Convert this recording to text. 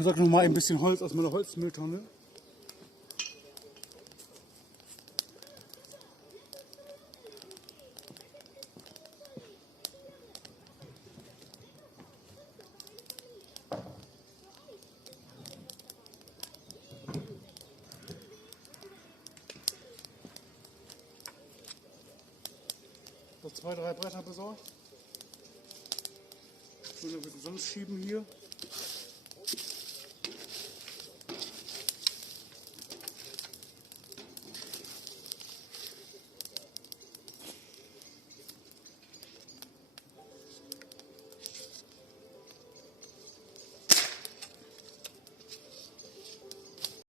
Ich sag noch mal ein bisschen Holz aus meiner Holzmülltonne. So 2, 3 Bretter besorgt. Ich will noch ein bisschen sonst schieben hier.